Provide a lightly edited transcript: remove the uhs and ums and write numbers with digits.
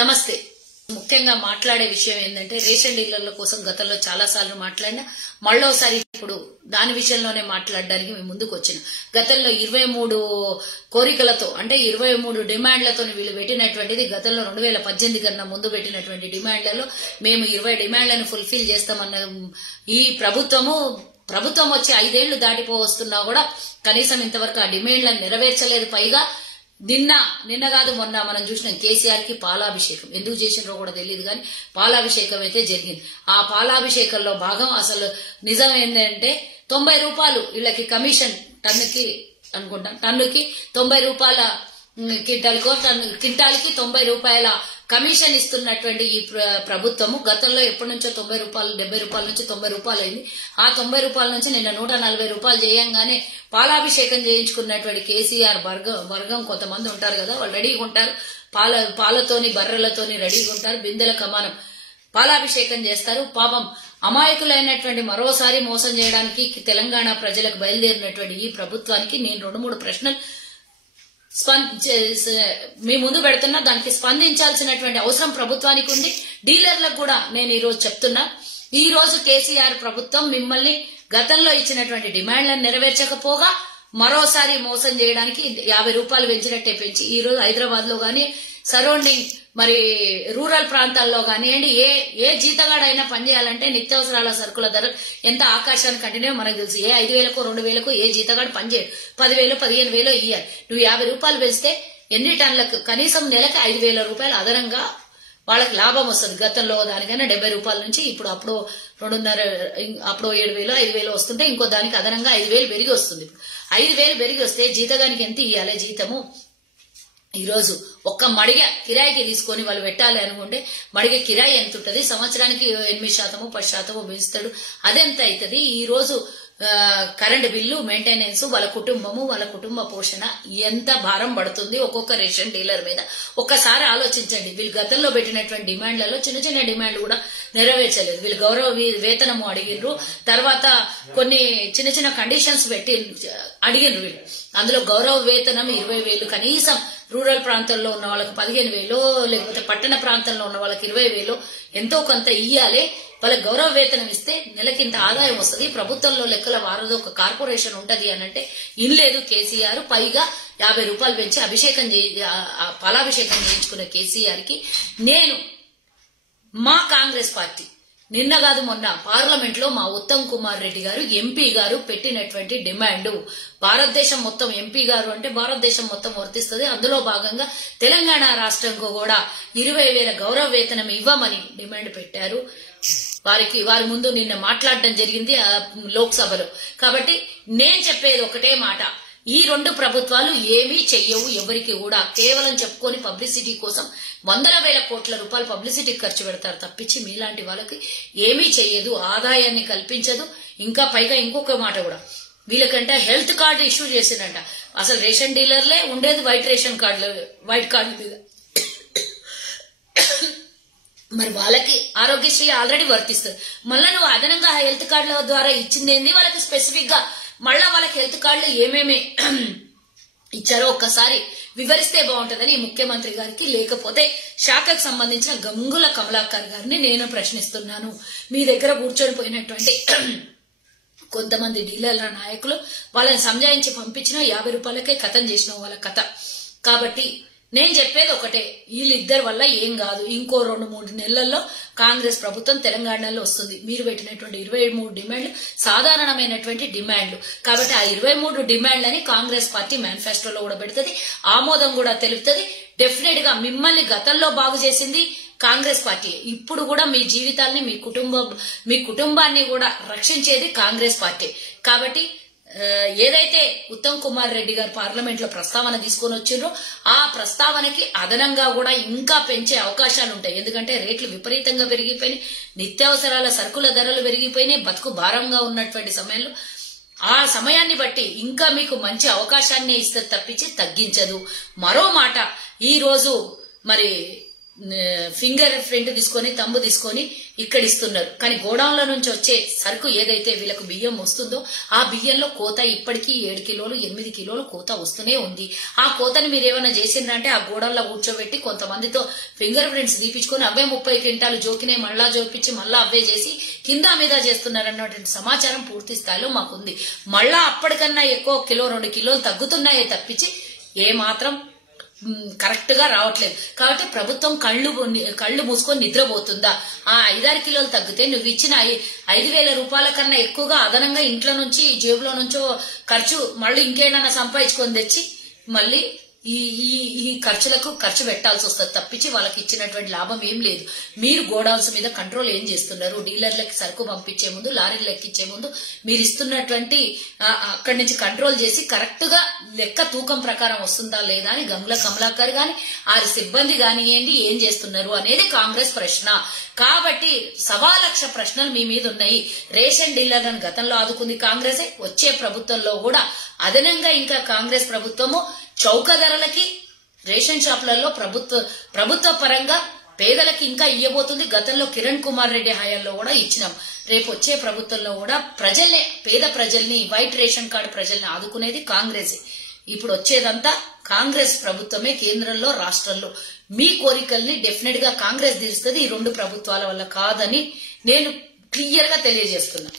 నమస్తే. ముఖ్యంగా మాట్లాడే విషయం ఏంటంటే రేషన్ డీలర్ల కోసం గతంలో చాలా సార్లు మాట్లాడినా మళ్ళోసారి ఇప్పుడు దాని విషయంలోనే మాట్లాడడానికి మేము ముందుకు వచ్చినాం. గతంలో 23 కోరికలతో అంటే 23 డిమాండ్లతో వీళ్ళు పెట్టినటువంటిది గతంలో 2018 కన్నా ముందు పెట్టినటువంటి డిమాండ్లలో మేము 20 డిమాండ్లను ఫుల్ఫిల్ చేస్తామన్న ఈ ప్రభుత్వం వచ్చి 5 ఏళ్లు దాటిపోవస్తున్నా కూడా కనీసం ఇంతవరకు ఆ డిమాండ్లను నెరవేర్చలేదు. పైగా నిన్న కాదు మొన్న మనం చూసినాం కేసీఆర్ కి పాలాభిషేకం ఎందుకు చేసినారో కూడా తెలియదు కానీ పాలాభిషేకం అయితే జరిగింది. ఆ పాలాభిషేకంలో భాగం అసలు నిజం ఏంటంటే 90 రూపాయలు వీళ్ళకి కమిషన్ టన్నుకి అనుకుంటాం, టన్నుకి 90 రూపాయల కింటాల్కి 90 రూపాయల కమిషన్ ఇస్తున్నటువంటి ఈ ప్రభుత్వము గతంలో ఎప్పటి నుంచో 90 రూపాయలు 70 రూపాయల నుంచి 90 రూపాయలు అయింది. ఆ 90 రూపాయల నుంచి నిన్న 140 రూపాయలు చేయంగానే పాలాభిషేకం చేయించుకున్నటువంటి కేసీఆర్ వర్గం కొంతమంది ఉంటారు కదా, వాళ్ళు రెడీగా ఉంటారు. పాలతోని బర్రెలతోని రెడీగా ఉంటారు. బిందెల కమానం పాలాభిషేకం చేస్తారు. పాపం అమాయకులైనటువంటి మరోసారి మోసం చేయడానికి తెలంగాణ ప్రజలకు బయలుదేరినటువంటి ఈ ప్రభుత్వానికి నేను 2-3 ప్రశ్నలు మీ ముందు పెడుతున్నా. దానికి స్పందించాల్సినటువంటి అవసరం ప్రభుత్వానికి ఉంది. డీలర్లకు కూడా నేను ఈ రోజు చెప్తున్నా, ఈ రోజు కేసీఆర్ ప్రభుత్వం మిమ్మల్ని గతంలో ఇచ్చినటువంటి డిమాండ్లను నెరవేర్చకపోగా మరోసారి మోసం చేయడానికి 50 రూపాయలు పెంచినట్టే పెంచి ఈ రోజు హైదరాబాద్ లో గానీ సరౌండింగ్ మరి రూరల్ ప్రాంతాల్లో కానివ్వండి ఏ జీతగాడైనా పనిచేయాలంటే నిత్యావసరాల సరుకుల ధర ఎంత ఆకాశానికి కంటేనే మనకు తెలుసు. ఏ 5,000కో 2,000కో ఏ జీతగాడు పనిచేయడు. 10,000 15,000 ఇయ్యాలి. నువ్వు 50 రూపాయలు పెంచితే ఎన్ని టన్నులకు కనీసం నెలకి 5,000 రూపాయలు అదనంగా వాళ్ళకి లాభం వస్తుంది. గతంలో దానికైనా 70 రూపాయల నుంచి అప్పుడు 2.5 అప్పుడు 7,000 5,000 వస్తుంటే ఇంకో దానికి అదనంగా 5,000 పెరిగి వస్తుంది. 5,000 పెరిగి వస్తే జీతగానికి ఎంత ఇయ్యాలి జీతము? ఈ రోజు ఒక్క మడిగ కిరాయికి తీసుకొని వాళ్ళు పెట్టాలి అనుకుంటే మడిగ కిరాయి ఎంత ఉంటుంది? సంవత్సరానికి 8% 10% పెంచుతాడు. అదెంత అవుతుంది? ఈ రోజు కరెంట్ బిల్లు, మెయింటెనెన్స్, వాళ్ళ కుటుంబము, వాళ్ళ కుటుంబ పోషణ ఎంత భారం పడుతుంది ఒక్కొక్క రేషన్ డీలర్ మీద? ఒక్కసారి ఆలోచించండి. వీళ్ళు గతంలో పెట్టినటువంటి డిమాండ్లలో చిన్న చిన్న డిమాండ్లు కూడా నెరవేర్చలేదు. వీళ్ళు గౌరవ వేతనము అడిగినరు, తర్వాత కొన్ని చిన్న చిన్న కండిషన్స్ పెట్టి అడిగినరు. వీళ్ళు అందులో గౌరవ వేతనం 20,000 కనీసం రూరల్ ప్రాంతాల్లో ఉన్న వాళ్ళకి 15,000 లేకపోతే పట్టణ ప్రాంతంలో ఉన్న వాళ్ళకి 20,000 ఎంతో కొంత ఇయ్యాలి. వాళ్ళకి గౌరవ వేతనం ఇస్తే నెలకింత ఆదాయం వస్తుంది. ప్రభుత్వంలో లెక్కల వారదో ఒక కార్పొరేషన్ ఉంటది అనంటే ఇన్లేదు కేసీఆర్. పైగా 50 రూపాయలు పెంచి పాలాభిషేకం చేయించుకున్న కేసీఆర్ కి నేను మా కాంగ్రెస్ పార్టీ నిన్న కాదు మొన్న పార్లమెంట్ లో మా ఉత్తమ్ కుమార్ రెడ్డి గారు ఎంపీ గారు పెట్టినటువంటి డిమాండ్, భారతదేశం మొత్తం ఎంపీ గారు అంటే భారతదేశం మొత్తం వర్తిస్తుంది. అందులో భాగంగా తెలంగాణ రాష్ట్రంకు కూడా 20,000 గౌరవ వేతనం ఇవ్వమని డిమాండ్ పెట్టారు. వారి ముందు నిన్న మాట్లాడడం జరిగింది లోక్సభలో. కాబట్టి నేను చెప్పేది ఒకటే మాట, ఈ 2 ప్రభుత్వాలు ఏమీ చెయ్యవు ఎవరికి కూడా. కేవలం చెప్పుకొని పబ్లిసిటీ కోసం 100,000 కోట్ల రూపాయలు పబ్లిసిటీ ఖర్చు పెడతారు తప్పించి మీలాంటి వాళ్ళకి ఏమీ చెయ్యదు, ఆదాయాన్ని కల్పించదు. ఇంకా పైగా ఇంకొక మాట కూడా, వీళ్ళకంటే హెల్త్ కార్డు ఇష్యూ చేసిందంట. అసలు రేషన్ డీలర్లే ఉండేది వైట్ కార్డు మీద. మరి వాళ్ళకి ఆరోగ్యశ్రీ ఆల్రెడీ వర్తిస్తుంది. మళ్ళా నువ్వు అదనంగా హెల్త్ కార్డుల ద్వారా ఇచ్చిందేంది? వాళ్ళకి స్పెసిఫిక్ గా మళ్ళా వాళ్ళకి హెల్త్ కార్డులు ఏమేమి ఇచ్చారో ఒక్కసారి వివరిస్తే బాగుంటుందని ముఖ్యమంత్రి గారికి, లేకపోతే శాఖకు సంబంధించిన గంగుల కమలాకర్ గారిని నేను ప్రశ్నిస్తున్నాను. మీ దగ్గర కూర్చొని పోయినటువంటి కొంతమంది డీలర్ల నాయకులు వాళ్ళని సంజాయించి పంపించిన 50 రూపాయలకే కథం చేసిన వాళ్ళ కథ. కాబట్టి నేను చెప్పేది ఒకటే, వీళ్ళిద్దరి వల్ల ఏం కాదు. ఇంకో 2-3 నెలల్లో కాంగ్రెస్ ప్రభుత్వం తెలంగాణలో వస్తుంది. మీరు పెట్టినటువంటి 23 డిమాండ్లు సాధారణమైనటువంటి డిమాండ్లు. కాబట్టి ఆ 23 డిమాండ్లని కాంగ్రెస్ పార్టీ మేనిఫెస్టోలో కూడా పెడుతుంది, ఆమోదం కూడా తెలుపుతుంది. డెఫినెట్ గా మిమ్మల్ని గతంలో బాగు చేసింది కాంగ్రెస్ పార్టీ. ఇప్పుడు కూడా మీ జీవితాల్ని మీ కుటుంబాన్ని కూడా రక్షించేది కాంగ్రెస్ పార్టీ. కాబట్టి ఏదైతే ఉత్తమ్ కుమార్ రెడ్డి గారు పార్లమెంట్ లో ప్రస్తావన తీసుకొని వచ్చిండ్రో ఆ ప్రస్తావనకి అదనంగా కూడా ఇంకా పెంచే అవకాశాలు ఉంటాయి. ఎందుకంటే రేట్లు విపరీతంగా పెరిగిపోయినాయి, నిత్యావసరాల సరుకుల ధరలు పెరిగిపోయినాయి, బతుకు భారంగా ఉన్నటువంటి సమయంలో ఆ సమయాన్ని బట్టి ఇంకా మీకు మంచి అవకాశాన్ని ఇస్తే తప్పించి తగ్గించదు. మరో మాట, ఈ రోజు మరి ఫింగర్ ప్రింట్ తీసుకొని తంబు తీసుకొని ఇక్కడ ఇస్తున్నారు. కానీ గోడౌన్ల నుంచి వచ్చే సరుకు ఏదైతే వీళ్ళకు బియ్యం వస్తుందో ఆ బియ్యంలో కోత ఇప్పటికీ 7 కిలోలు 8 కిలోలు కోత వస్తూనే ఉంది. ఆ కోతని మీరు ఏమైనా చేసిండ్రంటే ఆ గోడౌన్లో కూర్చోబెట్టి కొంతమందితో ఫింగర్ ప్రింట్స్ తీపించుకొని అవే 30 క్వింటాలు జోకినే మళ్ళా జోపించి మళ్ళా అవే చేసి కింద మీద చేస్తున్నారన్నటువంటి సమాచారం పూర్తి స్థాయిలో మాకుంది. మళ్ళా అప్పటికన్నా ఎక్కువ కిలో 2 కిలోలు తగ్గుతున్నాయే తప్పించి ఏ మాత్రం కరెక్ట్ గా రావట్లేదు. కాబట్టి ప్రభుత్వం కళ్ళు మూసుకొని నిద్రపోతుందా? ఆ 5-6 కిలోలు తగ్గితే నువ్వు ఇచ్చిన 5,000 రూపాయల కన్నా ఎక్కువగా అదనంగా ఇంట్లో నుంచి జేబులో నుంచో ఖర్చు మళ్ళీ ఇంకేమైనా సంపాదించుకొని తెచ్చి మళ్ళీ ఈ ఖర్చులకు ఖర్చు పెట్టాల్సి వస్తుంది తప్పించి వాళ్ళకి ఇచ్చినటువంటి లాభం ఏం లేదు. మీరు గోడౌన్స్ మీద కంట్రోల్ ఏం చేస్తున్నారు? డీలర్లకి సరుకు పంపించే ముందు, లారీలు ఎక్కించే ముందు మీరు ఇస్తున్నటువంటి అక్కడి నుంచి కంట్రోల్ చేసి కరెక్ట్ గా లెక్క తూకం ప్రకారం వస్తుందా లేదా అని గంగుల కమలాకర్ గాని ఆ సిబ్బంది కానివ్వండి ఏం చేస్తున్నారు అనేది కాంగ్రెస్ ప్రశ్న. కాబట్టి 1,00,000 ప్రశ్నలు మీ మీద ఉన్నాయి. రేషన్ డీలర్లను గతంలో ఆదుకుంది కాంగ్రెసే, వచ్చే ప్రభుత్వంలో కూడా అదనంగా ఇంకా కాంగ్రెస్ ప్రభుత్వము చౌక ధరలకి రేషన్ షాపులలో ప్రభుత్వ పరంగా పేదలకి ఇంకా ఇయ్యబోతుంది. గతంలో కిరణ్ కుమార్ రెడ్డి హయాంలో కూడా ఇచ్చినాం. రేపు వచ్చే ప్రభుత్వంలో కూడా ప్రజల్ని, పేద ప్రజల్ని, వైట్ రేషన్ కార్డు ప్రజల్ని ఆదుకునేది కాంగ్రెస్. ఇప్పుడు వచ్చేదంతా కాంగ్రెస్ ప్రభుత్వమే కేంద్రంలో, రాష్ట్రంలో. మీ కోరికల్ని డెఫినెట్ గా కాంగ్రెస్ తీరుస్తుంది. ఈ 2 ప్రభుత్వాల వల్ల కాదని నేను క్లియర్ గా తెలియజేస్తున్నా.